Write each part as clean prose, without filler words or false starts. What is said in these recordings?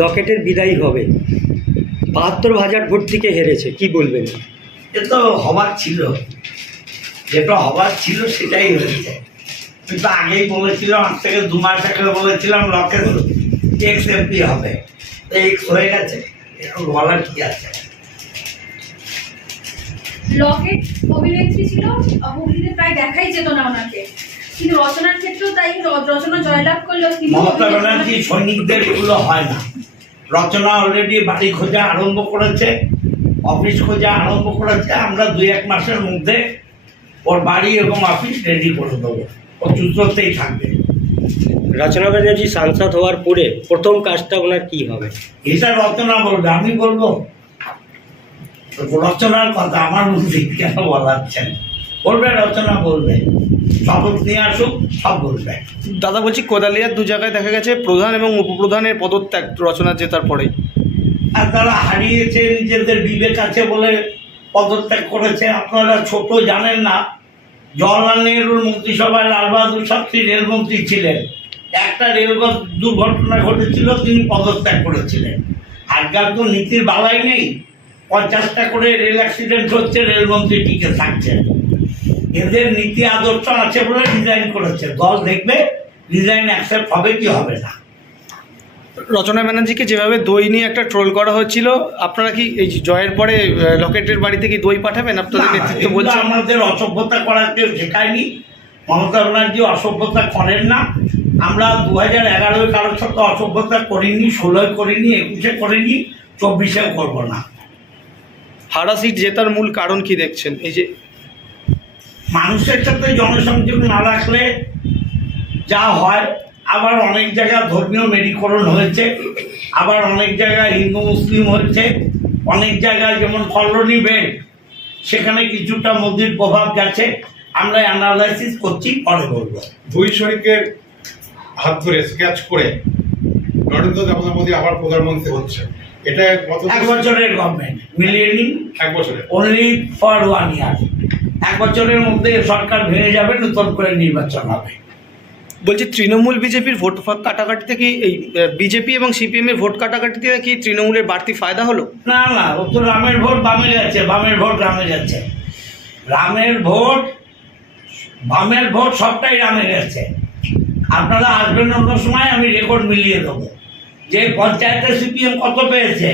লকেটের বিদায়ী হবে, ৭২,০০০ ভোট থেকে হেরেছে, কি বলবেন? এ তো হবার ছিল, যেটা হবার ছিল সেটাই হয়েছে। কিন্তু আগেই বলেছিলাম, আজ থেকে ২ মাস আগে বলেছিলাম লকেট এক্স এমপি হবে, তো এক্স হয়ে গেছে, এরকম বলার কি আছে? লকেট অভিনেত্রী ছিল, হুগলিতে প্রায় দেখাই যেত না ওনাকে, কিন্তু রচনার ক্ষেত্রেও তাই। রচনা জয়লাভ করলো। মমতা ব্যানার্জি সৈনিকদের এগুলো হয় না। রচনা অলরেডি বাড়ি খোঁজা আরম্ভ করেছে, অফিস খোঁজা আরম্ভ করেছে। আমরা ২-১ মাসের মধ্যে ওর বাড়ি এবং অফিস রেডি করে দেবো, ও চুস্ততেই থাকবে। রচনা ব্যানার্জি সাংসদ হওয়ার পরে প্রথম কাজটা ওনার কি হবে? এটা রচনা বলবে, আমি বলবো? রচনার কথা আমার মুখে কেন বলাচ্ছেন? বলবে, রচনা বলবে, শপথ নিয়ে আসুক, সব বলবে। দাদা বলছি, কোদালিয়ার ২ জায়গায় দেখা গেছে প্রধান এবং উপপ্রধানের পদত্যাগ রচনা জেতার পরেই। আর তারা হারিয়েছে, নিজেদের বিবেক আছে বলে পদত্যাগ করেছে। আপনারা ছোট জানেন না, জওয়াহরলাল নেহরুর মন্ত্রিসভায় লাল বাহাদুর শাস্ত্রী রেলমন্ত্রী ছিলেন। একটা রেল দুর্ঘটনা ঘটেছিল, তিনি পদত্যাগ করেছিলেন। আজকাল তো নীতির বালাই নেই, ৫০টা করে রেল অ্যাক্সিডেন্ট হচ্ছে, রেলমন্ত্রী টিকে থাকছেন। এদের নীতি আদর্শ আছে বলে রিজাইন করেছে। দল দেখবে রিজাইন অ্যাকসেপ্ট হবে কি হবে না। রচনা ব্যানার্জিকে যেভাবে দই নিয়ে একটা ট্রোল করা হচ্ছিল, আপনারা কি এই জয়ের পরে লকেটের বাড়িতে কি দই পাঠাবেন? আপনাদের নেতৃত্ব বলছে আমাদের অসভ্যতা করার কেউ শেখায়নি। মমতা ব্যানার্জি অসভ্যতা করেন না। আমরা ২০১১ কারোর সাথে অসভ্যতা করিনি, ১৬ করিনি, ২১ করিনি, ২৪ করবো না। হাওড়া সিট জেতার মূল কারণ কি দেখছেন? এই যে মানুষের সাথে জনসংযোগ না রাখলে যা হয়। আবার অনেক জায়গায় ধর্মীয় মেরুকরণ হয়েছে, আবার অনেক জায়গায় হিন্দু মুসলিম হয়েছে, অনেক জায়গায় যেমন কলোনি বেড, সেখানে কিছুটা মোদির প্রভাব গেছে। আমরা অ্যানালাইসিস করছি, পরে বলবো। ২ শরিকের হাত ধরে স্কেচ করে নরেন্দ্র দামোদর মোদী আবার প্রধানমন্ত্রী হচ্ছে, এটা কত? 1 বছরের গভর্নমেন্ট মিলিয়ে নিন, 1 বছরে অনলি ফর 1 ইয়ার। 1 বছরের মধ্যে সরকার ভেঙে যাবে, নতুন করে নির্বাচন হবে। বলছি, তৃণমূল বিজেপির ভোট কাটাকাটি থেকে এই বিজেপি এবং সিপিএম এর ভোট কাটাকাটি থেকে কি তৃণমূলের বাড়তি ফায়দা হলো? না না, ও তো রামের ভোট বামে যাচ্ছে, বামের ভোট রামে যাচ্ছে। রামের ভোট, বামের ভোট সবটাই রামে গেছে। আপনারা আসবেন অন্য সময়, আমি রেকর্ড মিলিয়ে দেবো যে পঞ্চায়েতে সিপিএম কত পেয়েছে,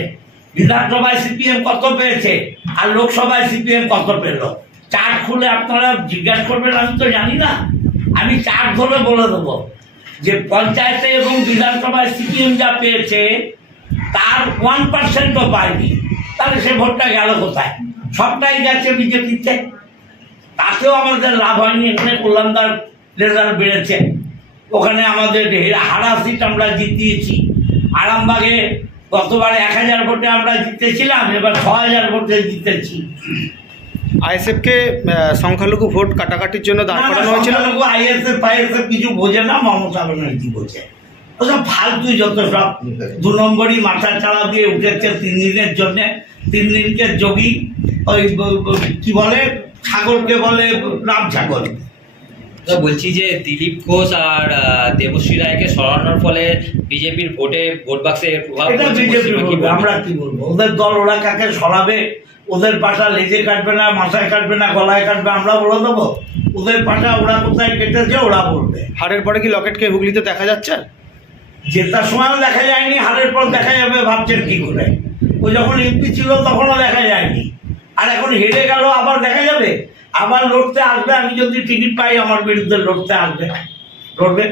বিধানসভায় সিপিএম কত পেয়েছে, আর লোকসভায় সিপিএম কত পেল। চার্ট খুলে আপনারা জিজ্ঞাসা করবেন, আমি তো জানি না। আমি চার্ট ধরে বলে দেবো যে পঞ্চায়েতে এবং বিধানসভায় সিপিএম যা পেয়েছে তার 1%ও পায়নি। তাহলে সে ভোটটা গেল কোথায়? সবটাই গেছে বিজেপিতে। তাতেও আমাদের লাভ হয়নি। এখানে কল্যাণদার রেজাল্ট বেড়েছে, ওখানে আমাদের হারা সিট আমরা জিতিয়েছি। আরামবাগে গতবার ১,০০০ ভোটে আমরা জিতেছিলাম, এবার ৬,০০০ ভোটে জিতেছি। আইএসএফকে সংখ্যালঘু ভোট কাটাকাটির জন্য দাঁড় করানো হয়েছিল। আইএসএফ কিছু বোঝে না, মমতা ব্যানার্জি বোঝে। ওসব ফালতু যত সব ২ নম্বরই মাথা চাড়া দিয়ে উঠেছে ৩ দিনের জন্যে। ৩ দিনকে যোগী ওই কি বলে, ছাগলকে বলে রাম ছাগল। বলছি যে দিলীপ ঘোষ আর দেবশ্রী রায়কে সরানোর ফলে বিজেপির ভোট বাক্সে প্রভাব পড়ছে। আমরা কি বলবো? ওদের দল, ওরা কাকে সরাবে? ওদের পাশা লেজে কাটবে না, মাথায় কাটবে না, গলায় কাটবে, আমরা বলে দেবো? ওদের পাশা ওরা কোথায় কেটেছে ওরা বলবে। হারের পরে কি লকেটকে হুগলিতে দেখা যাচ্ছে? জেতার সময়ও দেখা যায়নি, হারের পর দেখা যাবে ভাবছেন কি করে? ও যখন এমপি ছিল তখনও দেখা যায়নি, আর এখন হেরে গেল আবার দেখা যাবে? আবার লড়তে আসবে। আমি যদি টিকিট পাই আমার বিরুদ্ধে লড়তে আসবে, লড়বে।